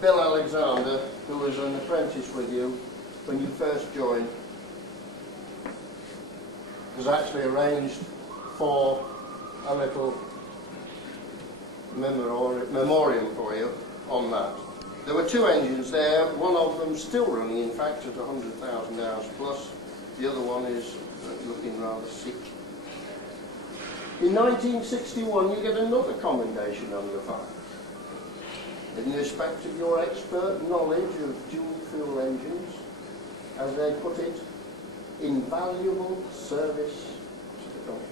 Bill Alexander, who was an apprentice with you when you first joined, was actually arranged for a little memorial for you on that. There were 2 engines there, one of them still running, in fact, at 100,000 hours plus. The other one is looking rather sick. In 1961, you get another commendation on your file, in respect of your expert knowledge of dual-fuel engines, as they put it, invaluable service to the company.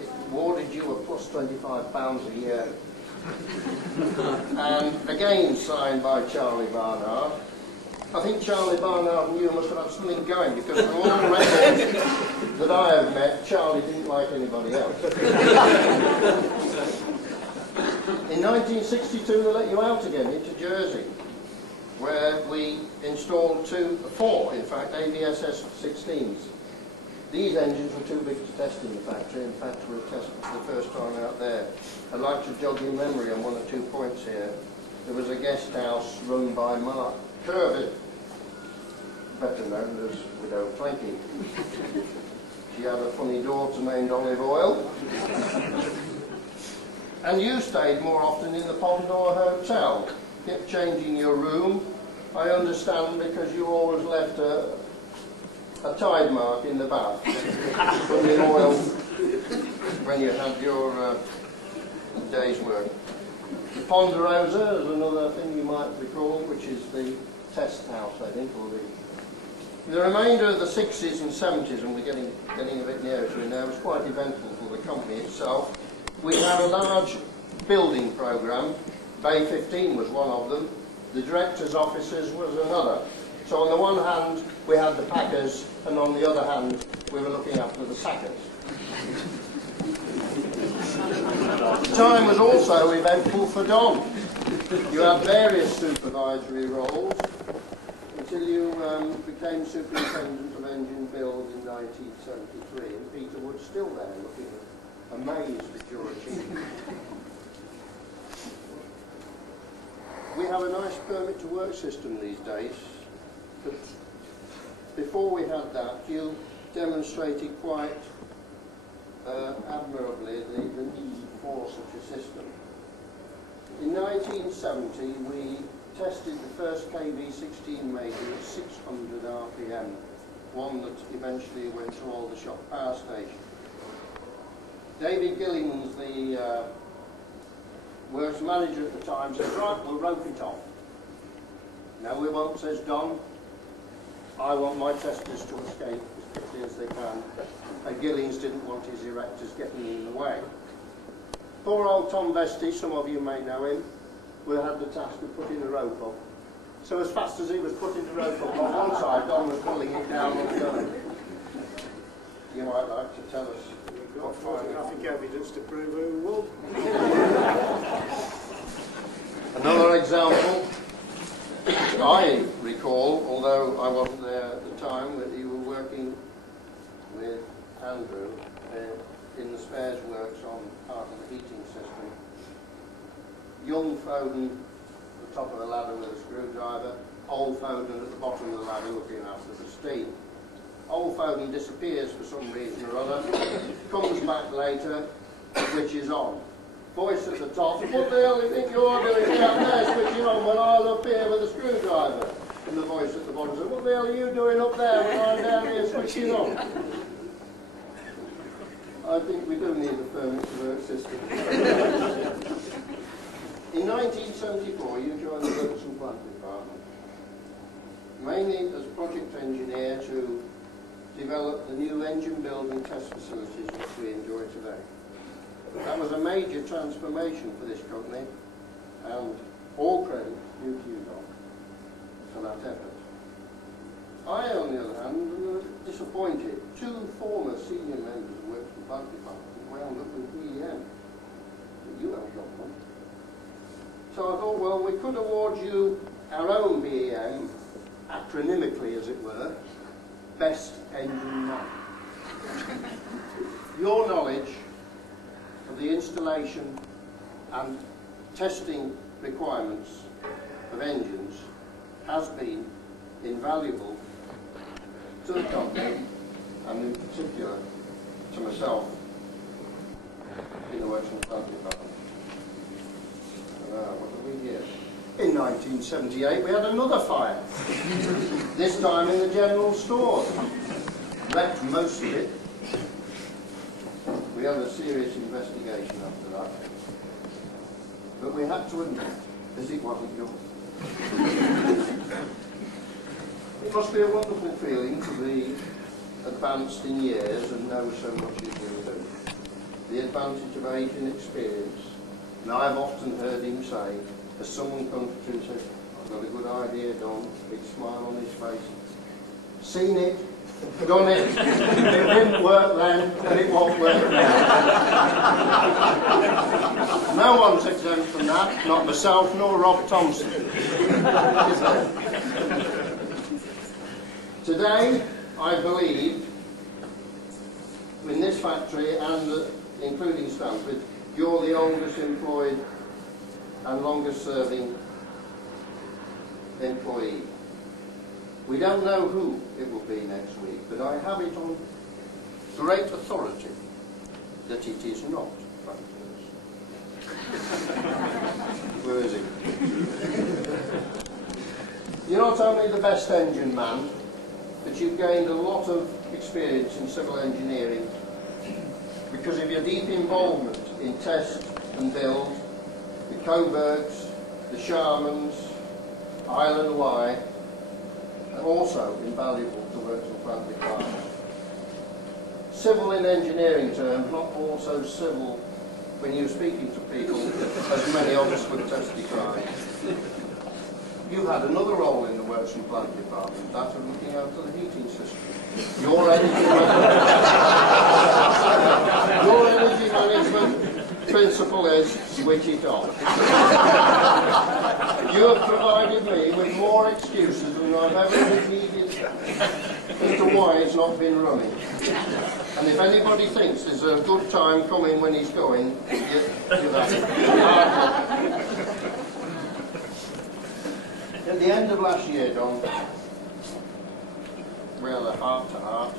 It awarded you a plus £25 a year. And again signed by Charlie Barnard. I think Charlie Barnard and you must have had something going, because from all records that I have met, Charlie didn't like anybody else. In 1962 they let you out again into Jersey, where we installed 4 in fact, ABSS 16s. These engines were too big to test in the factory. In fact, we were testing for the first time out there. I'd like to jog your memory on 1 or 2 points here. There was a guest house run by Mark Kirby, better known as Widow Clanky. She had a funny daughter named Olive Oil. And you stayed more often in the Pondor Hotel, kept changing your room. I understand because you always left a tide mark in the bath from the oil when you had your day's work. The Ponderosa is another thing you might recall, which is the test house, I think, or the remainder of the 60s and 70s, and we're getting a bit nearer to it now, was quite eventful for the company itself. We had a large building programme. Bay 15 was one of them. The directors' offices was another. So on the one hand, we had the packers, and on the other hand, we were looking after the sackers. The time was also eventful for Don. You had various supervisory roles until you became superintendent of engine build in 1973, and Peter Wood's still there looking amazed at your achievement. We have a nice permit to work system these days, but before we had that, you demonstrated quite admirably the need for such a system. In 1970, we tested the first KV-16 Major at 600 RPM, one that eventually went to all the shop power stations. David Gillings, the works manager at the time, said, right, we'll rope it off. No, we won't, says Don. I want my testers to escape as quickly as they can. And Gillings didn't want his erectors getting in the way. Poor old Tom Vesty, some of you may know him, we had the task of putting the rope up. So as fast as he was putting the rope up on one side, Don was pulling it down on the other. You might like to tell us. We've got photographic evidence to prove who would. Another example, I recall, although I wasn't there at the time, that you were working with Andrew in the spares works on part of the heating system. Young Foden at the top of the ladder with a screwdriver, old Foden at the bottom of the ladder looking after the steam. Old Foden disappears for some reason or other, comes back later, switches on. Voice at the top, what the hell do you think you're doing down there switching on when I'm up here with a screwdriver? And the voice at the bottom said, what the hell are you doing up there when I'm down here switching on? I think we do need a permit to work system. In 1974, you joined the Works and Plant Department, mainly as project engineer to develop the new engine building test facilities which we enjoy today. That was a major transformation for this company, and all credit due to you, Doc, for that effort. I, on the other hand, am disappointed. 2 former senior members of the Works and Plant Department wound up with BEM, but you haven't got one. So I thought, well, we could award you our own BEM, acronymically as it were, Best Engine Man. Your knowledge of the installation and testing requirements of engines has been invaluable to the company, and in particular to myself in the Works and Plant Department. What are we here? In 1978 we had another fire, this time in the general store. Wrecked most of it. We had a serious investigation after that. But we had to admit, as it wasn't yours. It must be a wonderful feeling to be advanced in years and know so much as you do. The advantage of age and experience. And I've often heard him say, as someone comes to and says, I've got a good idea, Don, big smile on his face. Seen it, done it, it didn't work then, and it won't work now. No one's exempt from that, not myself nor Rob Thompson. Today, I believe, in this factory and including Stanford, you're the oldest employed and longest serving employee. We don't know who it will be next week, but I have it on great authority that it is not Francis. Where is he? You're not only the best engine man, but you've gained a lot of experience in civil engineering because of your deep involvement in test and build, the Coburgs, the Sharmans, Island Y, and also invaluable to Works and Plant Department. Civil in engineering terms, not also civil when you're speaking to people, as many of us would testify. You had another role in the Works and Plant Department, that of looking after the heating system. Your energy management principle is switch it off. You have provided me with more excuses than I've ever been needed as to why it's not been running. And if anybody thinks there's a good time coming when he's going, you're that. At the end of last year, Don, we had a heart-to-heart,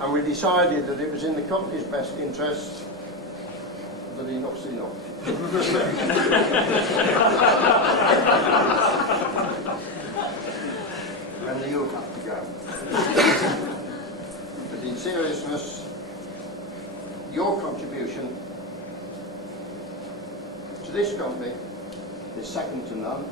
and we decided that it was in the company's best interest that enough's enough. And you have to go. But in seriousness, your contribution to this company is second to none.